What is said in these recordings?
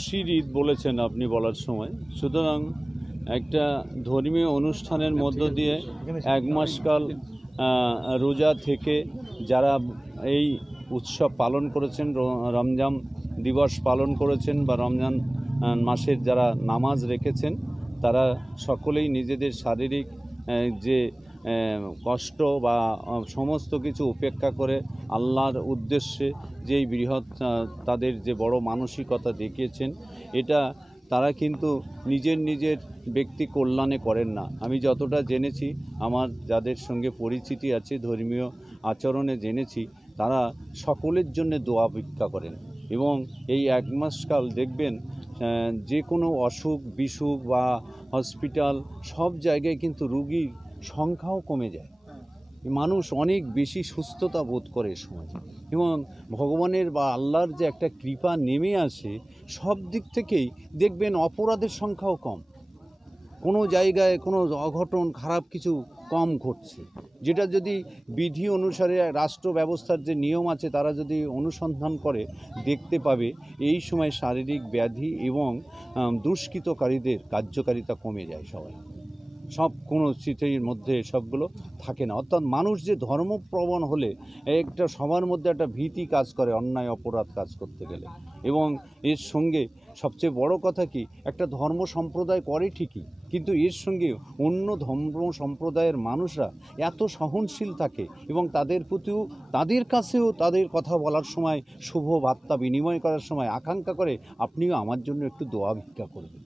খুশির ঈদ বলেছেন আপনি বলার সময়। সুতরাং একটা ধর্মীয় অনুষ্ঠানের মধ্য দিয়ে এক মাসকাল রোজা থেকে যারা এই উৎসব পালন করেছেন রমজান দিবস পালন করেছেন বা রমজান মাসের যারা নামাজ রেখেছেন, তারা সকলেই নিজেদের শারীরিক যে কষ্ট বা সমস্ত কিছু উপেক্ষা করে আল্লাহর উদ্দেশ্যে যেই বৃহৎ তাদের যে বড় মানসিকতা দেখিয়েছেন, এটা তারা কিন্তু নিজের নিজের ব্যক্তি কল্যাণে করেন না। আমি যতটা জেনেছি, আমার যাদের সঙ্গে পরিচিতি আছে, ধর্মীয় আচরণে জেনেছি, তারা সকলের জন্য দোয়া ভিক্ষা করেন এবং এই এক মাসকাল দেখবেন যে কোনো অসুখ, বিসুখ বা হসপিটাল সব জায়গায় কিন্তু রুগীর সংখ্যাও কমে যায়। মানুষ অনেক বেশি সুস্থতা বোধ করে এ সময় এবং ভগবানের বা আল্লাহর যে একটা কৃপা নেমে আসে, সব দিক থেকেই দেখবেন অপরাধের সংখ্যাও কম। কোনো জায়গায় কোনো অঘটন, খারাপ কিছু কম ঘটছে। যেটা যদি বিধি অনুসারে রাষ্ট্র ব্যবস্থার যে নিয়ম আছে, তারা যদি অনুসন্ধান করে, দেখতে পাবে, এই সময় শারীরিক ব্যাধি এবং দুষ্কৃতকারীদের কার্যকারিতা কমে যায় সবাই। সব কোনো স্মৃতির মধ্যে সবগুলো থাকে না। অর্থাৎ মানুষ যে ধর্মপ্রবণ হলে একটা সবার মধ্যে একটা ভীতি কাজ করে, অন্যায়, অপরাধ কাজ করতে গেলে। এবং এর সঙ্গে সবচেয়ে বড় কথা কি, একটা ধর্ম সম্প্রদায় করে ঠিকই, কিন্তু এর সঙ্গে অন্য ধর্ম সম্প্রদায়ের মানুষরা এত সহনশীল থাকে এবং তাদের প্রতিও, তাদের কাছেও তাদের কথা বলার সময়, শুভ বার্তা বিনিময় করার সময় আকাঙ্ক্ষা করে, আপনিও আমার জন্য একটু দোয়া ভিক্ষা করবেন।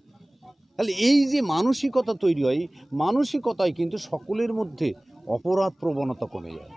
তাহলে এই যে মানসিকতা তৈরি হয় মানসিকতায় কিন্তু সকলের মধ্যে অপরাধ প্রবণতা কমে যায়।